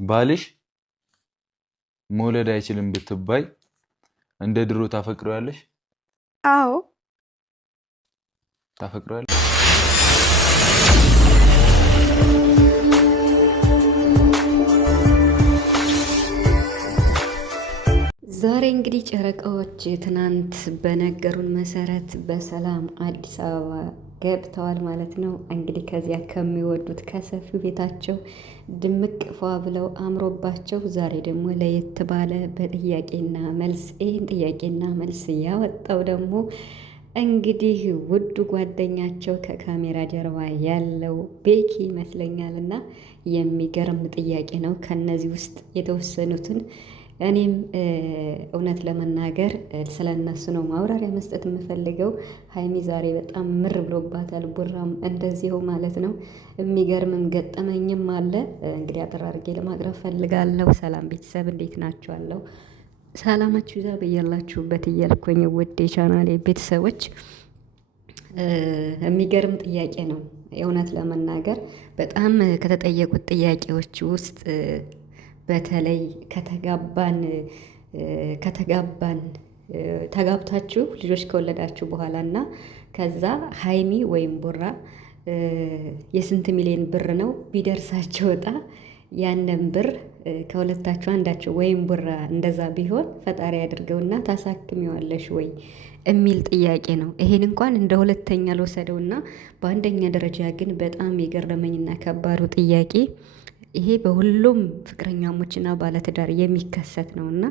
ባልሽ መውለድ አይችልም ብትባይ እንደ ድሮ ታፈቅሪዋለሽ? አዎ ታፈቅሪዋለሽ? ዛሬ እንግዲህ ጨረቃዎች ትናንት በነገሩን መሰረት በሰላም አዲስ አበባ ገብተዋል ማለት ነው። እንግዲህ ከዚያ ከሚወዱት ከሰፊው ቤታቸው ድምቅ ፏ ብለው አምሮባቸው ዛሬ ደግሞ ለየት ባለ በጥያቄና መልስ ይህን ጥያቄና መልስ ያወጣው ደግሞ እንግዲህ ውዱ ጓደኛቸው ከካሜራ ጀርባ ያለው ቤኪ ይመስለኛል። እና የሚገርም ጥያቄ ነው። ከነዚህ ውስጥ የተወሰኑትን እኔም እውነት ለመናገር ስለ እነሱ ነው ማብራሪያ መስጠት የምፈልገው። ሀይሚ ዛሬ በጣም ምር ብሎባታል፣ ቡራም እንደዚሁ ማለት ነው። የሚገርምም ገጠመኝም አለ። እንግዲህ አጠር አድርጌ ለማቅረብ ፈልጋለሁ። ሰላም ቤተሰብ እንዴት ናችኋለሁ? ሰላማችሁ ይዛ በያላችሁበት እያልኩኝ ውድ የቻናሌ ቤተሰቦች የሚገርም ጥያቄ ነው። እውነት ለመናገር በጣም ከተጠየቁት ጥያቄዎች ውስጥ በተለይ ከተጋባን ተጋብታችሁ ልጆች ከወለዳችሁ በኋላ እና ከዛ ሀይሚ ወይም ቡራ የስንት ሚሊዮን ብር ነው ቢደርሳቸው እጣ ያንን ብር ከሁለታችሁ አንዳቸው ወይም ቡራ እንደዛ ቢሆን ፈጣሪ ያድርገውና ታሳክሚዋለሽ ወይ የሚል ጥያቄ ነው። ይሄን እንኳን እንደ ሁለተኛ ልወሰደውና በአንደኛ ደረጃ ግን በጣም የገረመኝና ከባዱ ጥያቄ ይሄ በሁሉም ፍቅረኛሞችና ባለትዳር የሚከሰት ነውና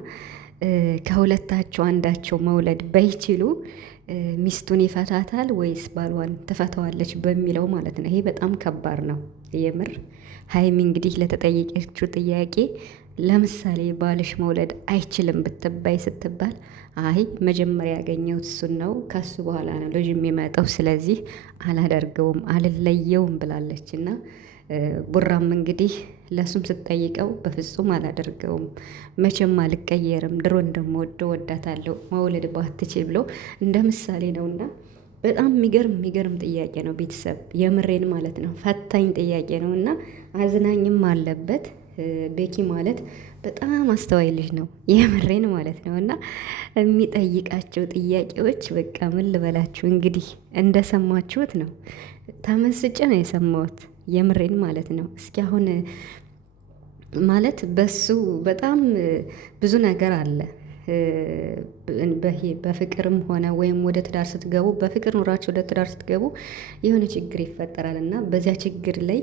ከሁለታቸው አንዳቸው መውለድ ባይችሉ ሚስቱን ይፈታታል ወይስ ባሏን ትፈታዋለች በሚለው ማለት ነው። ይሄ በጣም ከባድ ነው የምር። ሀይሚ እንግዲህ ለተጠየቀችው ጥያቄ ለምሳሌ ባልሽ መውለድ አይችልም ብትባይ ስትባል አይ መጀመሪያ ያገኘሁት እሱን ነው፣ ከሱ በኋላ ነው ልጅ የሚመጣው፣ ስለዚህ አላደርገውም አልለየውም ብላለች። እና ቡራም እንግዲህ ለሱም ስትጠይቀው በፍጹም አላደርገውም፣ መቼም አልቀየርም፣ ድሮ እንደምወደው ወዳታለሁ፣ መውለድ ባትችል ብሎ እንደ ምሳሌ ነውና በጣም የሚገርም ጥያቄ ነው ቤተሰብ፣ የምሬን ማለት ነው። ፈታኝ ጥያቄ ነው እና አዝናኝም አለበት። ቤኪ ማለት በጣም አስተዋይ ልጅ ነው፣ የምሬን ማለት ነው። እና የሚጠይቃቸው ጥያቄዎች በቃ ምን ልበላችሁ እንግዲህ እንደሰማችሁት ነው። ተመስጬ ነው የሰማሁት፣ የምሬን ማለት ነው። እስኪ አሁን ማለት በሱ በጣም ብዙ ነገር አለ። በፍቅርም ሆነ ወይም ወደ ትዳር ስትገቡ በፍቅር ኑራችሁ ወደ ትዳር ስትገቡ የሆነ ችግር ይፈጠራል እና በዚያ ችግር ላይ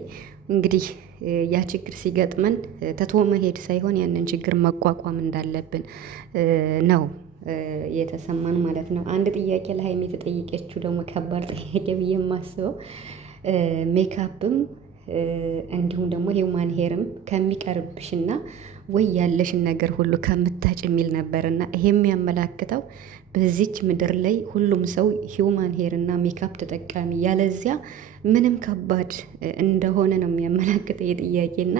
እንግዲህ ያ ችግር ሲገጥመን ተቶ መሄድ ሳይሆን ያንን ችግር መቋቋም እንዳለብን ነው የተሰማን ማለት ነው። አንድ ጥያቄ ለሀይሚ የተጠየቀችው ደግሞ ከባድ ጥያቄ ብዬ የማስበው ሜካፕም እንዲሁም ደግሞ ሂውማን ሄርም ከሚቀርብሽና ወይ ያለሽን ነገር ሁሉ ከምታጭ የሚል ነበርና ይሄ የሚያመላክተው በዚች ምድር ላይ ሁሉም ሰው ሂውማን ሄር እና ሜካፕ ተጠቃሚ ያለዚያ ምንም ከባድ እንደሆነ ነው የሚያመላክተው የጥያቄና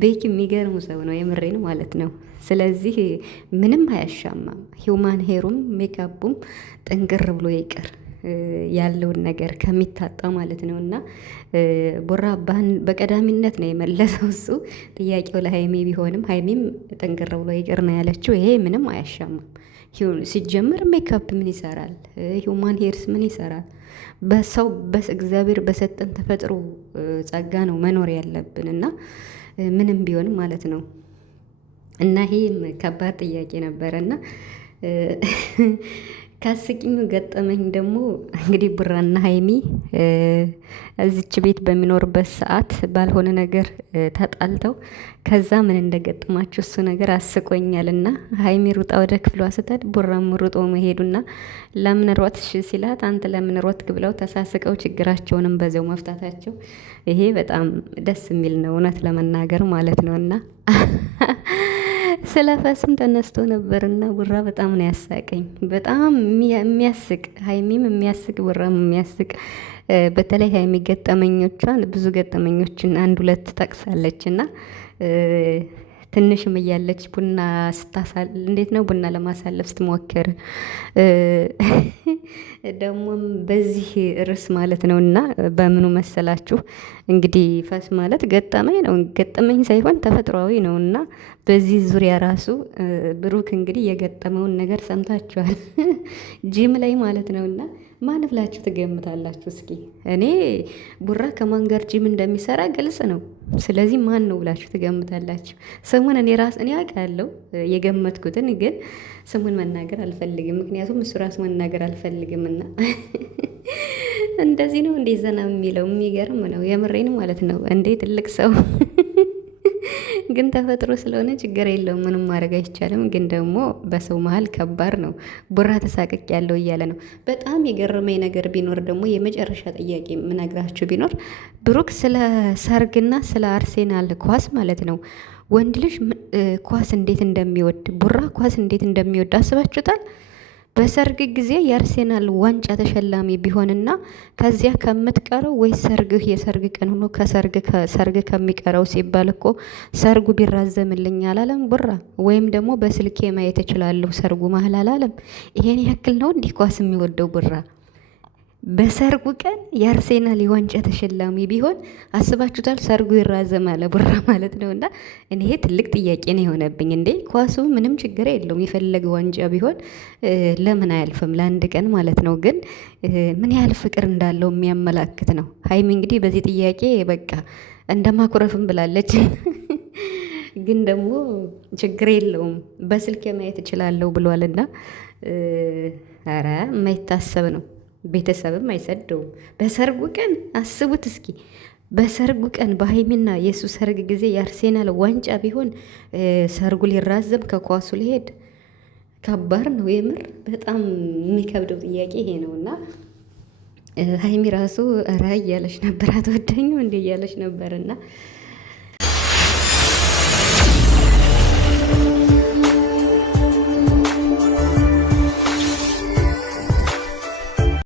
ቤኪ የሚገርሙ ሰው ነው፣ የምሬን ማለት ነው። ስለዚህ ምንም አያሻማም፣ ሂውማን ሄሩም ሜካፑም ጥንቅር ብሎ ይቅር ያለውን ነገር ከሚታጣ ማለት ነው። እና ቡራ በቀዳሚነት ነው የመለሰው እሱ ጥያቄው ለሀይሜ ቢሆንም ሀይሜም ጠንቅር ብሎ ይቅር ነው ያለችው። ይሄ ምንም አያሻማም። ሲጀምር ሜካፕ ምን ይሰራል? ሂውማን ሄርስ ምን ይሰራል? በሰው እግዚአብሔር በሰጠን ተፈጥሮ ጸጋ ነው መኖር ያለብን እና ምንም ቢሆን ማለት ነው። እና ይሄ ከባድ ጥያቄ ነበረና ካስቂኙ ገጠመኝ ደግሞ እንግዲህ ቡራና ሀይሚ እዚች ቤት በሚኖርበት ሰዓት ባልሆነ ነገር ተጣልተው ከዛ ምን እንደገጠማችሁ እሱ ነገር አስቆኛልና ሀይሚ ሩጣ ወደ ክፍሏ ስትሄድ ቡራም ሩጦ መሄዱና ለምን ሮጥሽ ሲላት አንተ ለምን ሮጥክ ብለው ተሳስቀው ችግራቸውንም በዚያው መፍታታቸው ይሄ በጣም ደስ የሚል ነው እውነት ለመናገር ማለት ነውና ስለ ፈስም ተነስቶ ነበርና ቡራ በጣም ነው ያሳቀኝ። በጣም የሚያስቅ ሀይሚም የሚያስቅ ቡራም የሚያስቅ በተለይ ሀይሚ ገጠመኞቿን ብዙ ገጠመኞችን አንድ ሁለት ጠቅሳለች እና ትንሽም እያለች ቡና እንዴት ነው ቡና ለማሳለፍ ስትሞክር ደግሞም በዚህ ርዕስ ማለት ነው። እና በምኑ መሰላችሁ እንግዲህ ፈስ ማለት ገጠመኝ ነው፣ ገጠመኝ ሳይሆን ተፈጥሯዊ ነው። እና በዚህ ዙሪያ ራሱ ብሩክ እንግዲህ የገጠመውን ነገር ሰምታችኋል ጂም ላይ ማለት ነው። እና ማን ብላችሁ ትገምታላችሁ? እስኪ እኔ ቡራ ከማን ጋር ጂም እንደሚሰራ ግልጽ ነው። ስለዚህ ማን ነው ብላችሁ ትገምታላችሁ? ስሙን እኔ አውቃለሁ የገመትኩትን፣ ግን ስሙን መናገር አልፈልግም። ምክንያቱም እሱ ራሱ መናገር አልፈልግምና እንደዚህ ነው እንዴ ዘና የሚለው? የሚገርም ነው የምሬን ማለት ነው። እንዴ ትልቅ ሰው ግን ተፈጥሮ ስለሆነ ችግር የለውም፣ ምንም ማድረግ አይቻልም። ግን ደግሞ በሰው መሀል ከባድ ነው። ቡራ ተሳቅቅ ያለው እያለ ነው። በጣም የገረመኝ ነገር ቢኖር ደግሞ የመጨረሻ ጥያቄ የምነግራችሁ ቢኖር ብሩክ ስለ ሰርግና ስለ አርሴናል ኳስ ማለት ነው ወንድ ልጅ ኳስ እንዴት እንደሚወድ ቡራ ኳስ እንዴት እንደሚወድ አስባችሁታል? በሰርግ ጊዜ የአርሴናል ዋንጫ ተሸላሚ ቢሆንና ከዚያ ከምትቀረው ወይ ሰርግህ የሰርግ ቀን ሆኖ ከሰርግ ከሚቀረው ሲባል እኮ ሰርጉ ቢራዘምልኝ አላለም ቡራ? ወይም ደግሞ በስልኬ ማየት እችላለሁ ሰርጉ መሀል አላለም? ይሄን ያክል ነው እንዲህ ኳስ የሚወደው ቡራ? በሰርጉ ቀን የአርሴናል የዋንጫ ተሸላሚ ቢሆን አስባችሁታል? ሰርጉ ይራዘማል ቡራ ማለት ነው። እና እኔ ትልቅ ጥያቄ ነው የሆነብኝ። እንዴ ኳሱ ምንም ችግር የለውም የፈለገ ዋንጫ ቢሆን ለምን አያልፍም ለአንድ ቀን ማለት ነው። ግን ምን ያህል ፍቅር እንዳለው የሚያመላክት ነው። ሀይሚ እንግዲህ በዚህ ጥያቄ በቃ እንደማኩረፍም ብላለች። ግን ደግሞ ችግር የለውም በስልክ ማየት እችላለሁ ብሏልና ኧረ የማይታሰብ ነው። ቤተሰብም አይሰደውም። በሰርጉ ቀን አስቡት እስኪ፣ በሰርጉ ቀን በሀይሚና የሱ ሰርግ ጊዜ የአርሴናል ዋንጫ ቢሆን ሰርጉ ሊራዘም ከኳሱ ሊሄድ ከባድ ነው። የምር በጣም የሚከብደው ጥያቄ ይሄ ነው። እና ሀይሚ ራሱ ራ እያለች ነበር፣ አትወደኝም እንዲ እያለች ነበር። እና